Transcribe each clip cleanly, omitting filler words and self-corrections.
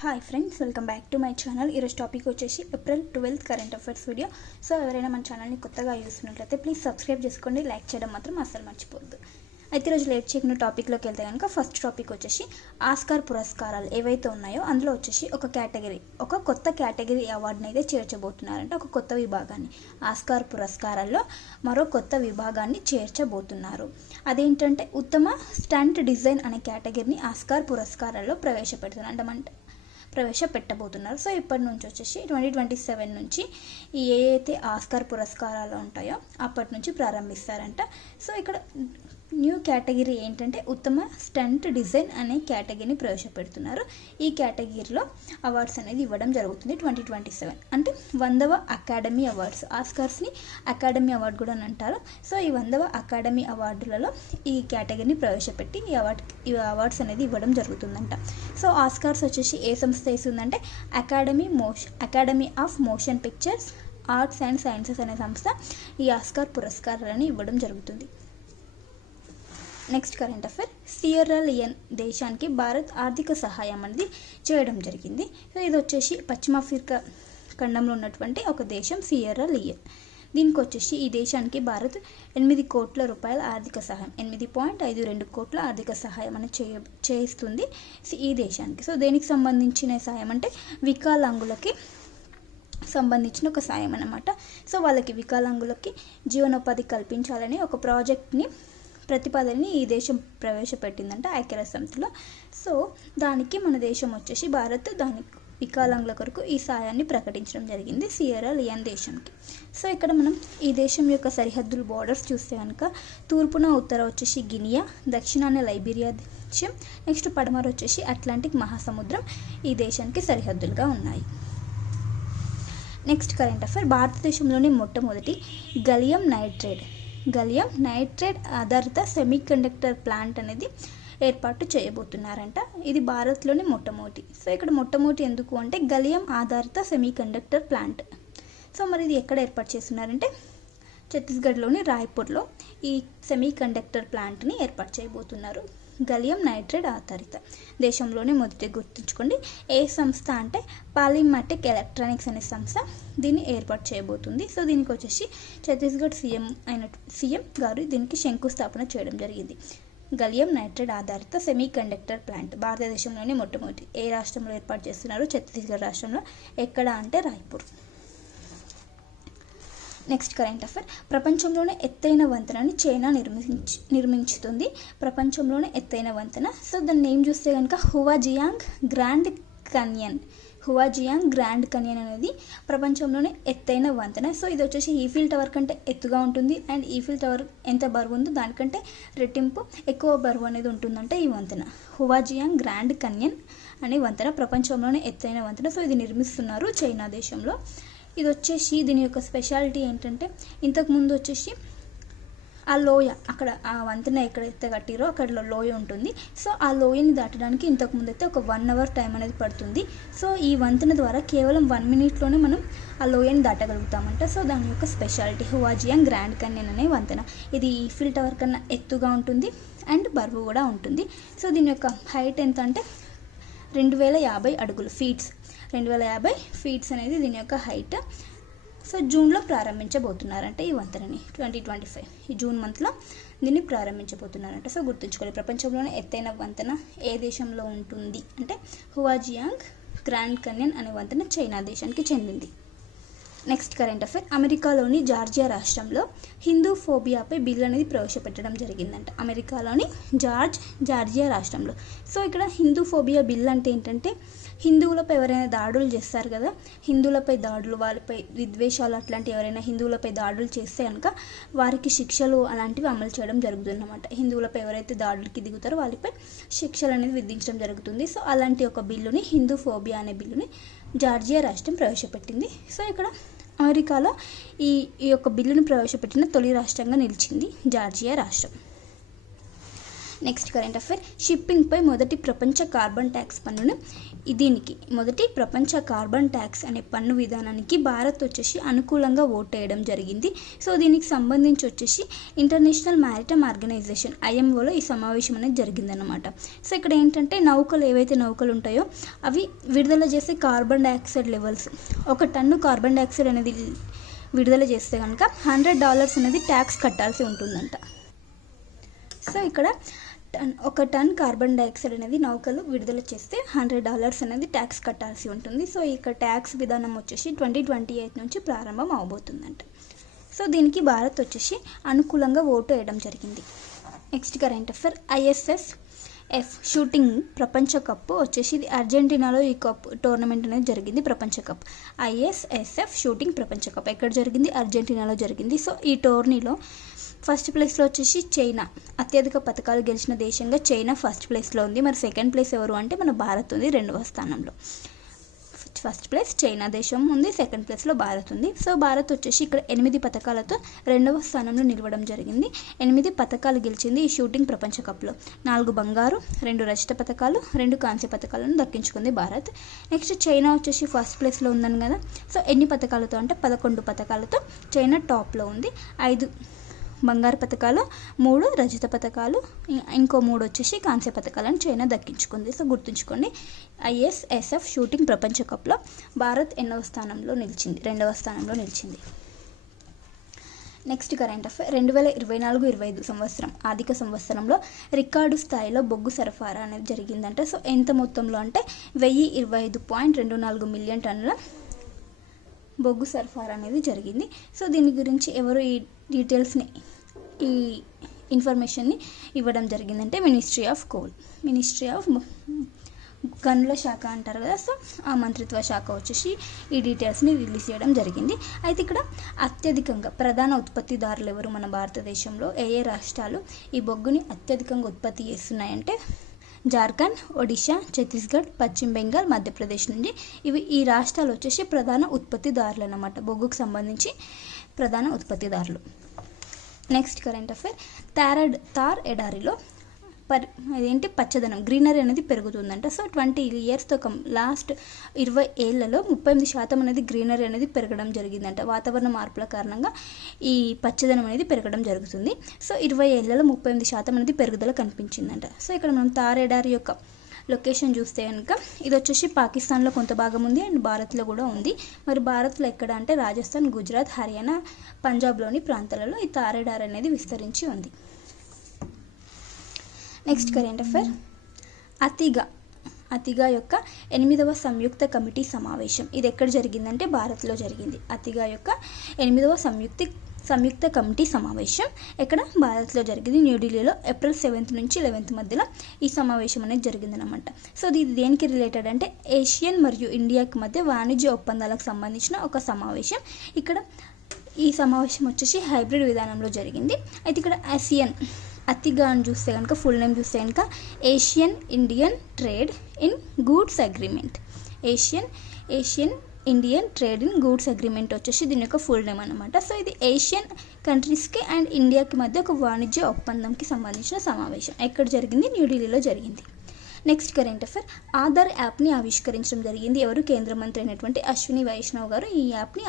Hi friends, welcome back to my channel. ఈరోజు topic వచ్చేసి April 12th current affairs video. So ఎవరైనా మన ఛానల్ని కొత్తగా చూస్తున్నట్లయితే ప్లీజ్ సబ్స్క్రైబ్ చేసుకోండి, లైక్ చేయడం మాత్రం అస్సలు మర్చిపోవద్దు. అయితే ఈరోజు లేట్ చేయకుండా టాపిక్లోకి వెళ్తే కనుక ఫస్ట్ టాపిక్ వచ్చేసి ఆస్కార్ పురస్కారాలు ఏవైతే ఉన్నాయో అందులో వచ్చేసి ఒక కొత్త కేటగిరీ అవార్డుని అయితే చేర్చబోతున్నారంటే ఒక కొత్త విభాగాన్ని ఆస్కార్ పురస్కారాల్లో మరో కొత్త విభాగాన్ని చేర్చబోతున్నారు. అదేంటంటే ఉత్తమ స్టంట్ డిజైన్ అనే కేటగిరీని ఆస్కార్ పురస్కారాల్లో ప్రవేశపెట్టబోతున్నారు. సో ఇప్పటి నుంచి వచ్చేసి 2027 నుంచి ఏవైతే ఆస్కార్ పురస్కారాలు ఉంటాయో అప్పటి నుంచి ప్రారంభిస్తారంట. సో ఇక్కడ న్యూ కేటగిరీ ఏంటంటే ఉత్తమ స్టంట్ డిజైన్ అనే కేటగిరీని ప్రవేశపెడుతున్నారు. ఈ కేటగిరీలో అవార్డ్స్ అనేది ఇవ్వడం జరుగుతుంది 2027 అంటే 100వ అకాడమీ అవార్డ్స్. ఆస్కార్స్ని అకాడమీ అవార్డు కూడా అని అంటారు. సో ఈ 100వ అకాడమీ అవార్డులలో ఈ కేటగిరీని ప్రవేశపెట్టి ఈ అవార్డ్స్ అనేది ఇవ్వడం జరుగుతుందంట. సో ఆస్కార్స్ వచ్చేసి ఏ సంస్థ ఇస్తుందంటే academy of motion pictures arts and sciences అనే సంస్థ ఈ ఆస్కార్ పురస్కారాలను ఇవ్వడం జరుగుతుంది. Next current affair, Sierra Leone దేశానికి భారత్ ఆర్థిక సహాయం అనేది చేయడం జరిగింది. సో ఇది వచ్చేసి పశ్చిమ ఆఫ్రికా ఖండంలో ఉన్నటువంటి ఒక దేశం సియర్రా లియోన్. దీనికి వచ్చేసి ఈ దేశానికి భారత్ 8 కోట్ల రూపాయల ఆర్థిక సహాయం 8.52 కోట్ల ఆర్థిక సహాయం అనేది చేస్తుంది ఈ దేశానికి. సో దేనికి సంబంధించిన సహాయం అంటే వికలాంగులకి సంబంధించిన ఒక సాయం అన్నమాట. సో వాళ్ళకి వికలాంగులకి జీవనోపాధి కల్పించాలని ఒక ప్రాజెక్ట్ని ప్రతిపాదనని ఈ దేశం ప్రవేశపెట్టిందంట ఐక్యరాజ్య సమితిలో. సో దానికి మన దేశం వచ్చేసి భారత్ దాని వికలాంగుల కొరకు ఈ సాయాన్ని ప్రకటించడం జరిగింది సియర్రా లియోన్ దేశానికి. సో ఇక్కడ మనం ఈ దేశం యొక్క సరిహద్దులు బోర్డర్స్ చూస్తే కనుక తూర్పున ఉత్తర వచ్చేసి గినియా, దక్షిణాన లైబీరియా దేశం, నెక్స్ట్ పడమర వచ్చేసి అట్లాంటిక్ మహాసముద్రం ఈ దేశానికి సరిహద్దులుగా ఉన్నాయి. నెక్స్ట్ కరెంట్ అఫైర్, భారతదేశంలోని మొట్టమొదటి గలియం నైట్రేట్ ఆధారిత సెమీకండక్టర్ ప్లాంట్ అనేది ఏర్పాటు చేయబోతున్నారంట. ఇది భారత్లోని మొట్టమొదటి. సో ఇక్కడ మొట్టమొదటి ఎందుకు అంటే గలియం ఆధారిత సెమీకండక్టర్ ప్లాంట్. సో మరి ఇది ఎక్కడ ఏర్పాటు చేస్తున్నారంటే ఛత్తీస్గఢ్లోని రాయ్పూర్లో ఈ సెమీకండక్టర్ ప్లాంట్ని ఏర్పాటు చేయబోతున్నారు. గలియం నైట్రేట్ ఆధారిత దేశంలోనే మొదటి గుర్తుంచుకోండి. ఏ సంస్థ అంటే పాలిమాటిక్ ఎలక్ట్రానిక్స్ అనే సంస్థ దీన్ని ఏర్పాటు చేయబోతుంది. సో దీనికి వచ్చేసి ఛత్తీస్గఢ్ సీఎం గారు దీనికి శంకుస్థాపన చేయడం జరిగింది. గలియం నైట్రేట్ ఆధారిత సెమీకండక్టర్ ప్లాంట్ భారతదేశంలోనే మొట్టమొదటి. ఏ రాష్ట్రంలో ఏర్పాటు చేస్తున్నారు? ఛత్తీస్గఢ్ రాష్ట్రంలో. ఎక్కడ అంటే రాయ్పూర్. నెక్స్ట్ కరెంట్ అఫైర్, ప్రపంచంలోనే ఎత్తైన వంతెనని చైనా నిర్మించుతుంది. ప్రపంచంలోనే ఎత్తైన వంతెన. సో దాన్ని నేమ్ చూస్తే కనుక హువాజియాంగ్ గ్రాండ్ కన్యన్ అనేది ప్రపంచంలోనే ఎత్తైన వంతెన. సో ఇది వచ్చేసి ఈఫిల్ టవర్ కంటే ఎత్తుగా ఉంటుంది. అండ్ ఈఫిల్ టవర్ ఎంత బరువు ఉందో దానికంటే రెట్టింపు ఎక్కువ బరువు అనేది ఉంటుందంటే ఈ వంతెన. హువాజియాంగ్ గ్రాండ్ కన్యన్ అనే వంతెన ప్రపంచంలోనే ఎత్తైన వంతెన. సో ఇది నిర్మిస్తున్నారు చైనా దేశంలో. ఇది వచ్చేసి దీని యొక్క స్పెషాలిటీ ఏంటంటే ఇంతకుముందు వచ్చేసి ఆ లోయ అక్కడ ఆ వంతెన ఎక్కడైతే కట్టిరో అక్కడ లోయ ఉంటుంది. సో ఆ లోయని దాటడానికి ఇంతకుముందు అయితే ఒక 1 అవర్ టైం అనేది పడుతుంది. సో ఈ వంతెన ద్వారా కేవలం 1 మినిట్లోనే మనం ఆ లోయని దాటగలుగుతామంట. సో దాని యొక్క స్పెషాలిటీ హువాజియాంగ్ గ్రాండ్ కన్యన్ అనే వంతెన. ఇది ఈఫిల్ టవర్ కన్నా ఎత్తుగా ఉంటుంది అండ్ బరువు కూడా ఉంటుంది. సో దీని యొక్క హైట్ ఎంత అంటే 2050 అడుగులు 2050 ఫీట్స్ అనేది దీని యొక్క హైట్. సో జూన్లో ప్రారంభించబోతున్నారంటే ఈ వంతెనని 2025 ఈ జూన్ మంత్లో దీన్ని ప్రారంభించబోతున్నారంట. సో గుర్తుంచుకోవాలి, ప్రపంచంలోనే ఎత్తైన వంతెన ఏ దేశంలో ఉంటుంది అంటే హువాజియాంగ్ గ్రాండ్ కన్యన్ అనే వంతెన చైనా దేశానికి చెందింది. నెక్స్ట్ కరెంట్ అఫైర్, అమెరికాలోని జార్జియా రాష్ట్రంలో హిందూ ఫోబియాపై బిల్ అనేది ప్రవేశపెట్టడం జరిగిందంట. అమెరికాలోని జార్జియా రాష్ట్రంలో. సో ఇక్కడ హిందూ ఫోబియా బిల్ అంటే ఏంటంటే హిందువులపై ఎవరైనా దాడులు చేస్తారు కదా, హిందువులపై దాడులు, వాళ్ళపై విద్వేషాలు అట్లాంటి ఎవరైనా హిందువులపై దాడులు చేస్తే కనుక వారికి శిక్షలు అలాంటివి అమలు చేయడం జరుగుతుంది అన్నమాట. హిందువులపై ఎవరైతే దాడులకి దిగుతారో వాళ్ళపై శిక్షలు అనేది విధించడం జరుగుతుంది. సో అలాంటి ఒక బిల్లుని హిందూ ఫోబియా అనే బిల్లుని జార్జియా రాష్ట్రం ప్రవేశపెట్టింది. సో ఇక్కడ అమెరికాలో ఈ యొక్క బిల్లును ప్రవేశపెట్టిన తొలి రాష్ట్రంగా నిలిచింది జార్జియా రాష్ట్రం. నెక్స్ట్ కరెంట్ అఫైర్, షిప్పింగ్పై మొదటి ప్రపంచ కార్బన్ ట్యాక్స్ పన్నును దీనికి మొదటి ప్రపంచ కార్బన్ ట్యాక్స్ అనే పన్ను విధానానికి భారత్ వచ్చేసి అనుకూలంగా ఓటు వేయడం జరిగింది. సో దీనికి సంబంధించి వచ్చేసి ఇంటర్నేషనల్ మ్యారిటైమ్ ఆర్గనైజేషన్ IMOలో ఈ సమావేశం అనేది జరిగిందన్నమాట. సో ఇక్కడ ఏంటంటే నౌకలు ఏవైతే నౌకలు ఉంటాయో అవి విడుదల చేసే carbon dioxide levels, 1 ton carbon dioxide అనేది విడుదల చేస్తే కనుక $100 అనేది ట్యాక్స్ కట్టాల్సి ఉంటుందంట. సో ఇక్కడ 1 టన్ కార్బన్ డైఆక్సైడ్ అనేది నౌకలు విడుదల చేస్తే $100 అనేది ట్యాక్స్ కట్టాల్సి ఉంటుంది. సో ఇక ట్యాక్స్ విధానం వచ్చేసి 2028 నుంచి ప్రారంభం అవబోతుందంట. సో దీనికి భారత్ వచ్చేసి అనుకూలంగా ఓటు వేయడం జరిగింది. Next current affair, ISSF shooting ప్రపంచ కప్ వచ్చేసి ఇది అర్జెంటీనాలో ఈ కప్ టోర్నమెంట్ అనేది జరిగింది. ప్రపంచ కప్ ISSF షూటింగ్ ప్రపంచ కప్ ఎక్కడ జరిగింది? అర్జెంటీనాలో జరిగింది. సో ఈ టోర్నీలో ఫస్ట్ ప్లేస్లో వచ్చేసి చైనా, అత్యధిక పథకాలు గెలిచిన దేశంగా చైనా ఫస్ట్ ప్లేస్లో ఉంది. మరి సెకండ్ ప్లేస్ ఎవరు అంటే మన భారత్ ఉంది 2వ స్థానంలో. ఫస్ట్ ప్లేస్ చైనా దేశం ఉంది, సెకండ్ ప్లేస్లో భారత్ ఉంది. సో భారత్ వచ్చేసి ఇక్కడ 8 పథకాలతో 2వ స్థానంలో నిలవడం జరిగింది. 8 పథకాలు గెలిచింది ఈ షూటింగ్ ప్రపంచ కప్లో. 4 బంగారు, 2 రజత పథకాలు, 2 కాంస్య పథకాలను దక్కించుకుంది భారత్. నెక్స్ట్ చైనా వచ్చేసి ఫస్ట్ ప్లేస్లో ఉందని కదా. సో ఎన్ని పథకాలతో అంటే 11 పథకాలతో చైనా టాప్లో ఉంది. 5 బంగారు పథకాలు, 3 రజత పథకాలు, ఇంకో 3 వచ్చేసి కాంస్య పథకాలను చైనా దక్కించుకుంది. సో గుర్తుంచుకోండి, ISSF షూటింగ్ ప్రపంచ కప్లో భారత్ 2వ స్థానంలో నిలిచింది. నెక్స్ట్ కరెంట్ అఫైర్, 2024-25 సంవత్సరం ఆర్థిక సంవత్సరంలో రికార్డు స్థాయిలో బొగ్గు సరఫరా అనేది జరిగిందంట. సో ఎంత మొత్తంలో అంటే 1025.24 మిలియన్ టన్నుల బొగ్గు సరఫరా అనేది జరిగింది. సో దీని గురించి ఎవరు ఈ డీటెయిల్స్ని, ఈ ఇన్ఫర్మేషన్ని ఇవ్వడం జరిగిందంటే మినిస్ట్రీ ఆఫ్ గనుల శాఖ అంటారు కదా. సో ఆ మంత్రిత్వ శాఖ వచ్చేసి ఈ డీటెయిల్స్ని రిలీజ్ చేయడం జరిగింది. అయితే ఇక్కడ అత్యధికంగా ప్రధాన ఉత్పత్తిదారులు ఎవరు మన భారతదేశంలో, ఏ రాష్ట్రాలు ఈ బొగ్గుని అత్యధికంగా ఉత్పత్తి చేస్తున్నాయంటే జార్ఖండ్, ఒడిశా, ఛత్తీస్గఢ్, పశ్చిమ బెంగాల్, మధ్యప్రదేశ్ నుండి ఈ రాష్ట్రాలు వచ్చేసి ప్రధాన ఉత్పత్తిదారులు అన్నమాట, బొగ్గుకు సంబంధించి ప్రధాన ఉత్పత్తిదారులు. నెక్స్ట్ కరెంట్ అఫైర్, థార్ ఎడారిలో పచ్చదనం, గ్రీనరీ అనేది పెరుగుతుందంట. సో 20 ఇయర్స్తో లాస్ట్ 20 ఏళ్లలో 38% అనేది గ్రీనరీ అనేది పెరగడం జరిగిందంట. వాతావరణ మార్పుల కారణంగా ఈ పచ్చదనం అనేది పెరగడం జరుగుతుంది. సో 20 ఏళ్లలో 38% అనేది పెరుగుదల కనిపించిందంట. సో ఇక్కడ మనం థార్ ఎడారి యొక్క లొకేషన్ చూస్తే కనుక ఇది వచ్చేసి పాకిస్తాన్లో కొంత భాగం ఉంది అండ్ భారత్లో కూడా ఉంది. మరి భారత్లో ఎక్కడ అంటే రాజస్థాన్, గుజరాత్, హర్యానా, పంజాబ్లోని ప్రాంతాలలో ఈ థార్ ఎడారి అనేది విస్తరించి ఉంది. నెక్స్ట్ కరెంట్ అఫైర్, అతిగా యొక్క 8వ సంయుక్త కమిటీ సమావేశం ఇది ఎక్కడ జరిగిందంటే భారత్లో జరిగింది. అతిగా యొక్క 8వ సంయుక్త కమిటీ సమావేశం ఎక్కడ భారత్లో జరిగింది, న్యూఢిల్లీలో ఏప్రిల్ 7 నుంచి 11 మధ్యలో ఈ సమావేశం అనేది జరిగిందనమాట. సో ఇది దేనికి రిలేటెడ్ అంటే ఏషియన్ మరియు ఇండియాకి మధ్య వాణిజ్య ఒప్పందాలకు సంబంధించిన ఒక సమావేశం. ఇక్కడ ఈ సమావేశం వచ్చేసి హైబ్రిడ్ విధానంలో జరిగింది. అయితే ఇక్కడ అతిగా అని చూస్తే కనుక ఫుల్ నేమ్ చూస్తే కనుక Asian Indian trade in goods agreement. Asian Indian trade in goods agreement వచ్చేసి దీని యొక్క ఫుల్ నేమ్ అనమాట. సో ఇది ఏషియన్ కంట్రీస్కి అండ్ ఇండియాకి మధ్య ఒక వాణిజ్య ఒప్పందంకి సంబంధించిన సమావేశం ఎక్కడ జరిగింది, న్యూఢిల్లీలో జరిగింది. నెక్స్ట్ కరెంట్ అఫైర్, ఆధార్ యాప్ని ఆవిష్కరించడం జరిగింది. ఎవరు? కేంద్ర మంత్రి అయినటువంటి అశ్విని వైష్ణవ్ గారు ఈ యాప్ని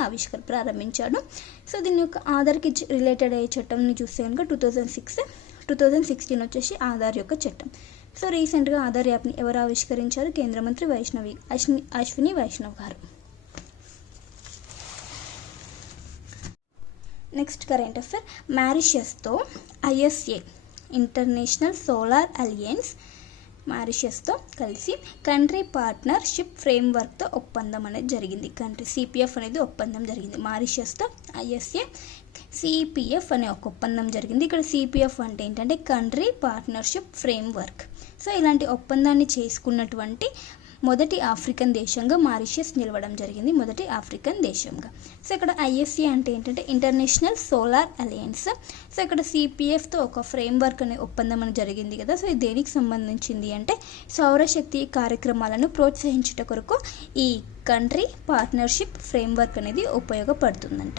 ప్రారంభించాడు. సో దీని యొక్క ఆధార్కి రిలేటెడ్ అయ్యే చట్టంని చూస్తే కనుక 2016 వచ్చేసి ఆధార్ యొక్క చట్టం. సో రీసెంట్గా ఆధార్ యాప్ని ఎవరు ఆవిష్కరించారు? కేంద్ర మంత్రి అశ్విని వైష్ణవ్ గారు. నెక్స్ట్ కరెంట్ అఫైర్, మారిషస్తో ISA ఇంటర్నేషనల్ సోలార్ అలయన్స్ మారిషస్తో కలిసి కంట్రీ పార్ట్నర్షిప్ ఫ్రేమ్వర్క్తో ఒప్పందం అనేది జరిగింది. CPF అనేది ఒప్పందం జరిగింది. మారిషస్తో ISA CPF అనే ఒక ఒప్పందం జరిగింది. ఇక్కడ CPF అంటే ఏంటంటే కంట్రీ పార్ట్నర్షిప్ ఫ్రేమ్వర్క్. సో ఇలాంటి ఒప్పందాన్ని చేసుకున్నటువంటి మొదటి ఆఫ్రికన్ దేశంగా మారిషస్ నిలవడం జరిగింది, మొదటి ఆఫ్రికన్ దేశంగా. సో ఇక్కడ ISA అంటే ఏంటంటే ఇంటర్నేషనల్ సోలార్ అలయన్స్. సో ఇక్కడ CPFతో ఒక ఫ్రేమ్వర్క్ అనే ఒప్పందం అని జరిగింది కదా. సో ఇది దేనికి సంబంధించింది అంటే సౌరశక్తి కార్యక్రమాలను ప్రోత్సహించుట కొరకు ఈ కంట్రీ పార్ట్నర్షిప్ ఫ్రేమ్వర్క్ అనేది ఉపయోగపడుతుందంట.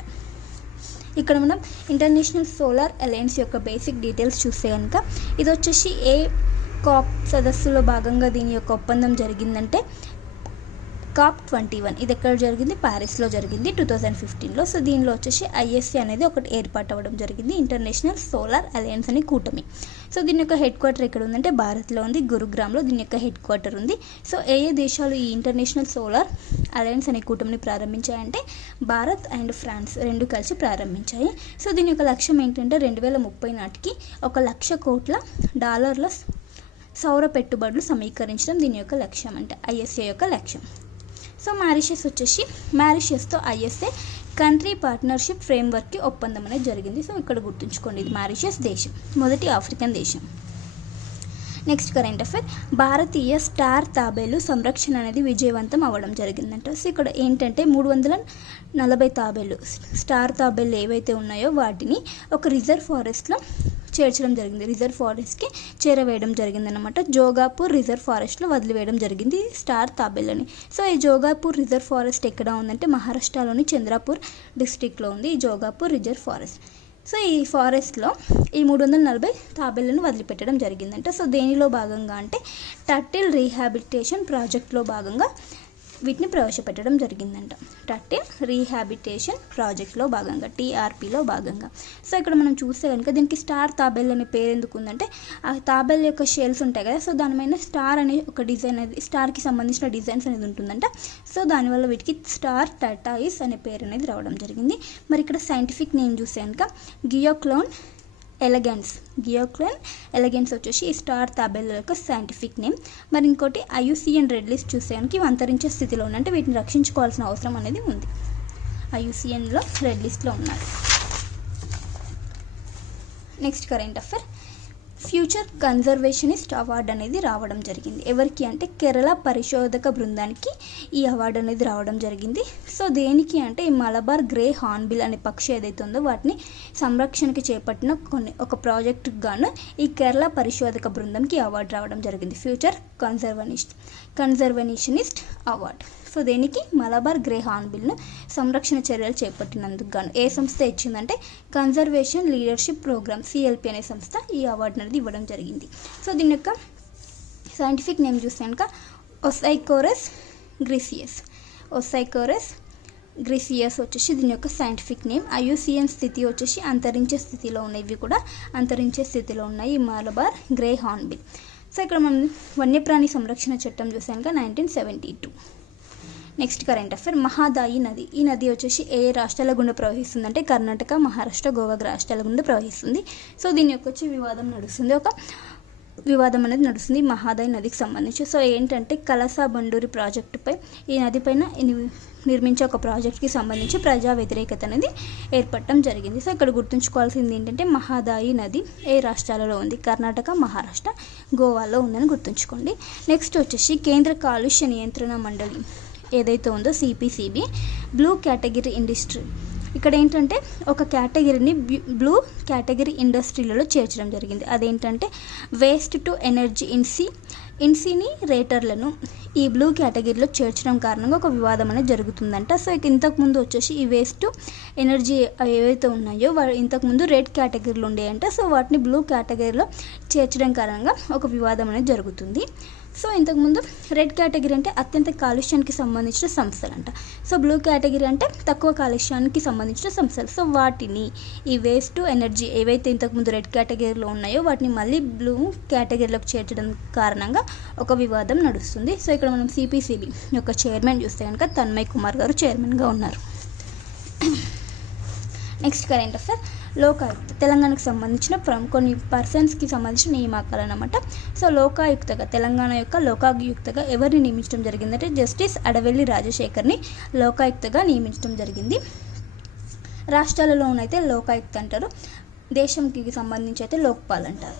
ఇక్కడ మనం ఇంటర్నేషనల్ సోలార్ అలయన్స్ యొక్క బేసిక్ డీటెయిల్స్ చూస్తే కనుక ఇది వచ్చేసి COP సదస్సులో భాగంగా దీని యొక్క ఒప్పందం జరిగిందంటే COP21 ఇది ఎక్కడ జరిగింది, ప్యారిస్లో జరిగింది 2015లో. సో దీనిలో వచ్చేసి ISA అనేది ఒకటి ఏర్పాటు అవ్వడం జరిగింది, ఇంటర్నేషనల్ సోలార్ అలయన్స్ అనే కూటమి. సో దీని యొక్క హెడ్ క్వార్టర్ ఎక్కడ ఉందంటే భారత్లో ఉంది, గురుగ్రామ్లో దీని యొక్క హెడ్ క్వార్టర్ ఉంది. సో ఏ దేశాలు ఈ ఇంటర్నేషనల్ సోలార్ అలయన్స్ అనే కూటమిని ప్రారంభించాయంటే భారత్ అండ్ ఫ్రాన్స్ రెండు కలిసి ప్రారంభించాయి. సో దీని యొక్క లక్ష్యం ఏంటంటే 2030 నాటికి $1,00,000 కోట్ల సౌర పెట్టుబడులు సమీకరించడం దీని యొక్క లక్ష్యం అంటే ISA యొక్క లక్ష్యం. సో మారిషస్తో ISA కంట్రీ పార్ట్నర్షిప్ ఫ్రేమ్వర్క్కి ఒప్పందం అనేది జరిగింది. సో ఇక్కడ గుర్తుంచుకోండి, ఇది మారిషస్ దేశం, మొదటి ఆఫ్రికన్ దేశం. నెక్స్ట్ కరెంట్ అఫైర్, భారతీయ స్టార్ తాబేలు సంరక్షణ అనేది విజయవంతం అవ్వడం జరిగిందంట. సో ఇక్కడ ఏంటంటే 340 తాబేలు, స్టార్ తాబేలు ఏవైతే ఉన్నాయో వాటిని ఒక రిజర్వ్ ఫారెస్ట్లో చేర్చడం జరిగింది, రిజర్వ్ ఫారెస్ట్కి చేరవేయడం జరిగిందనమాట. జోగాపూర్ రిజర్వ్ ఫారెస్ట్లో వదిలివేయడం జరిగింది స్టార్ తాబేలని. సో ఈ జోగాపూర్ రిజర్వ్ ఫారెస్ట్ ఎక్కడ ఉందంటే మహారాష్ట్రలోని చంద్రపూర్ డిస్ట్రిక్ట్లో ఉంది ఈ జోగాపూర్ రిజర్వ్ ఫారెస్ట్. సో ఈ ఫారెస్ట్లో ఈ 340 తాబేళ్లను వదిలిపెట్టడం జరిగిందంట. సో దేనిలో భాగంగా అంటే టర్టిల్ రీహాబిలిటేషన్ ప్రాజెక్ట్లో భాగంగా వీటిని ప్రవేశపెట్టడం జరిగిందంట. టర్టిల్ రీహాబిటేషన్ ప్రాజెక్ట్లో భాగంగా, TRPలో భాగంగా. సో ఇక్కడ మనం చూస్తే కనుక దీనికి స్టార్ తాబేల్ అనే పేరు ఎందుకు ఉందంటే ఆ తాబేల్ యొక్క షెల్స్ ఉంటాయి కదా, సో దానిపైన స్టార్ అనే ఒక డిజైన్ అనేది, స్టార్కి సంబంధించిన డిజైన్స్ అనేది ఉంటుందంట. సో దానివల్ల వీటికి స్టార్ టర్టాయిస్ అనే పేరు అనేది రావడం జరిగింది. మరి ఇక్కడ సైంటిఫిక్ నేమ్ చూస్తే కనుక గియోక్లోన్ ఎలగెన్స్ వచ్చేసి ఈ స్టార్ తాబేల్ యొక్క సైంటిఫిక్ నేమ్. మరి ఇంకోటి IUCN రెడ్ లిస్ట్ చూస్తే కనుక ఇవి అంతరించే స్థితిలో ఉందంటే వీటిని రక్షించుకోవాల్సిన అవసరం అనేది ఉంది, IUCNలో రెడ్ లిస్ట్లో ఉన్నారు. Next current affair, future conservationist award అనేది రావడం జరిగింది. ఎవరికి అంటే కేరళ పరిశోధక బృందానికి ఈ అవార్డు అనేది రావడం జరిగింది. సో దేనికి అంటే ఈ మలబార్ గ్రే హార్న్బిల్ అనే పక్షి ఏదైతే ఉందో వాటిని సంరక్షణకి చేపట్టిన ఒక ప్రాజెక్టుకు గాను ఈ కేరళ పరిశోధక బృందంకి అవార్డు రావడం జరిగింది, ఫ్యూచర్ కన్జర్వేషనిస్ట్ అవార్డు. సో దేనికి మలబార్ గ్రే హార్న్బిల్ను సంరక్షణ చర్యలు చేపట్టినందుకు గాను ఏ సంస్థ ఇచ్చిందంటే కన్జర్వేషన్ లీడర్షిప్ ప్రోగ్రామ్ CLP అనే సంస్థ ఈ అవార్డు అనేది ఇవ్వడం జరిగింది. సో దీని యొక్క సైంటిఫిక్ నేమ్ చూస్తే కనుక ఒసైకోరస్ గ్రిసియస్ వచ్చేసి దీని యొక్క సైంటిఫిక్ నేమ్. IUCN స్థితి వచ్చేసి అంతరించే స్థితిలో ఉన్నాయి, ఇవి కూడా అంతరించే స్థితిలో ఉన్నాయి ఈ మలబార్ గ్రే హార్న్బిల్. సో ఇక్కడ మనం వన్యప్రాణి సంరక్షణ చట్టం చూస్తే కనుక 1972. నెక్స్ట్ కరెంట్ అఫైర్, మహాదాయి నది, ఈ నది వచ్చేసి ఏ రాష్ట్రాల గుండా ప్రవహిస్తుందంటే కర్ణాటక, మహారాష్ట్ర, గోవా రాష్ట్రాల గుండా ప్రవహిస్తుంది. సో దీని యొక్క వచ్చి వివాదం అనేది నడుస్తుంది మహాదాయి నదికి సంబంధించి. సో ఏంటంటే కలసా బండూరి ప్రాజెక్టుపై ఈ నదిపైన నిర్మించే ఒక ప్రాజెక్ట్కి సంబంధించి ప్రజా వ్యతిరేకత అనేది ఏర్పడటం జరిగింది. సో ఇక్కడ గుర్తుంచుకోవాల్సింది ఏంటంటే మహాదాయి నది ఏ రాష్ట్రాలలో ఉంది, కర్ణాటక, మహారాష్ట్ర, గోవాలో ఉందని గుర్తుంచుకోండి. నెక్స్ట్ వచ్చేసి కేంద్ర కాలుష్య నియంత్రణ మండలి ఏదైతే ఉందో CPCB బ్లూ కేటగిరీ ఇండస్ట్రీ, ఇక్కడ ఏంటంటే ఒక కేటగిరీని బ్లూ కేటగిరీ ఇండస్ట్రీలలో చేర్చడం జరిగింది. అదేంటంటే వేస్ట్ టు ఎనర్జీ ఇన్సినరేటర్లను ఈ బ్లూ కేటగిరీలో చేర్చడం కారణంగా ఒక వివాదం అనేది జరుగుతుందంట. సో ఇంతకుముందు వచ్చేసి ఈ వేస్ట్ ఎనర్జీ ఏవైతే ఉన్నాయో ఇంతకుముందు రెడ్ కేటగిరీలో ఉండేయంట. సో వాటిని బ్లూ కేటగిరీలో చేర్చడం కారణంగా ఒక వివాదం అనేది జరుగుతుంది. సో ఇంతకుముందు రెడ్ కేటగిరీ అంటే అత్యంత కాలుష్యానికి సంబంధించిన సంస్థలు అంట, సో బ్లూ కేటగిరీ అంటే తక్కువ కాలుష్యానికి సంబంధించిన సంస్థలు. సో వాటిని ఈ వేస్ట్ టు ఎనర్జీ ఏవైతే ఇంతకుముందు రెడ్ కేటగిరీలో ఉన్నాయో వాటిని మళ్ళీ బ్లూ కేటగిరీలోకి చేర్చడం కారణంగా ఒక వివాదం నడుస్తుంది. సో ఇక్కడ మనం CPCB యొక్క చైర్మన్ చూస్తే కనుక తన్మయ్ కుమార్ గారు చైర్మన్గా ఉన్నారు. నెక్స్ట్ కరెంట్ అఫైర్, లోకాయుక్త తెలంగాణకు సంబంధించిన కొన్ని పర్సన్స్కి సంబంధించిన నియామకాలు అన్నమాట. సో లోకాయుక్తగా తెలంగాణ యొక్క లోకాయుక్తగా ఎవరిని నియమించడం జరిగిందంటే జస్టిస్ అడవెల్లి రాజశేఖర్ని లోకాయుక్తగా నియమించడం జరిగింది. రాష్ట్రాలలోనైతే లోకాయుక్త అంటారు, దేశంకి సంబంధించి అయితే లోక్పాల్ అంటారు.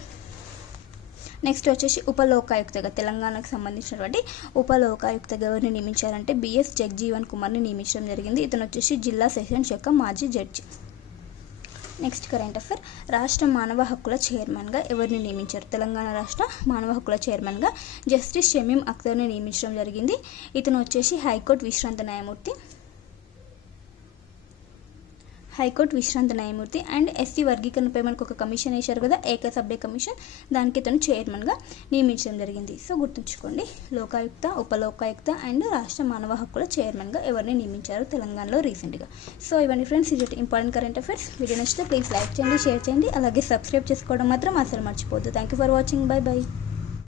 నెక్స్ట్ వచ్చేసి ఉపలోకాయుక్తగా తెలంగాణకు సంబంధించినటువంటి ఉపలోకాయుక్తగా ఎవరిని నియమించారంటే BS జగ్జీవన్ కుమార్ని నియమించడం జరిగింది. ఇతను వచ్చేసి జిల్లా సెషన్స్ యొక్క మాజీ జడ్జి. నెక్స్ట్ కరెంట్ అఫైర్, రాష్ట్ర మానవ హక్కుల చైర్మన్గా ఎవరిని నియమించారు, తెలంగాణ రాష్ట్ర మానవ హక్కుల చైర్మన్గా జస్టిస్ షమీం అఖ్తర్ని నియమించడం జరిగింది. ఇతను వచ్చేసి హైకోర్టు విశ్రాంత న్యాయమూర్తి. హైకోర్టు విశ్రాంత న్యాయమూర్తి. అండ్ ఎస్సీ వర్గీకరణపై మనకు ఒక కమిషన్ వేశారు కదా, ఏకసభ్య కమిషన్, దానికి ఇతను చైర్మన్గా నియమించడం జరిగింది. సో గుర్తుంచుకోండి, లోకాయుక్త, ఉపలోకాయుక్త అండ్ రాష్ట్ర మానవ హక్కుల చైర్మన్గా ఎవరిని నియమించారు తెలంగాణలో రీసెంట్గా. సో ఇవన్నీ ఫ్రెండ్స్, ఇది ఇంపార్టెంట్ కరెంట్ అఫైర్స్. వీడియో నచ్చితే ప్లీజ్ లైక్ చేయండి, షేర్ చేయండి, అలాగే సబ్స్క్రైబ్ చేసుకోవడం మాత్రం అసలు మర్చిపోవద్దు. Thank you for watching. By by.